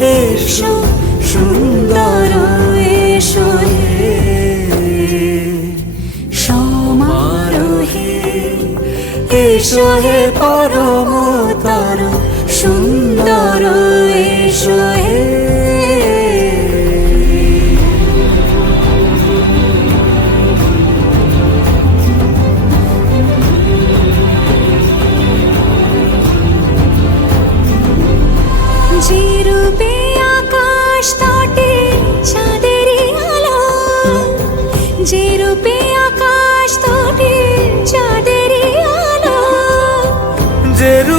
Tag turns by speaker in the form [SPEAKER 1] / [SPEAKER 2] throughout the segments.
[SPEAKER 1] এসো সুন্দর এসো হে সমারোহে এসো হে পরম তর সুন্দর এসো হে।
[SPEAKER 2] যে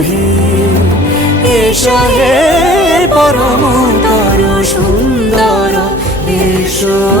[SPEAKER 1] সমারোহে এসো হে পরম তর সুন্দর এসো।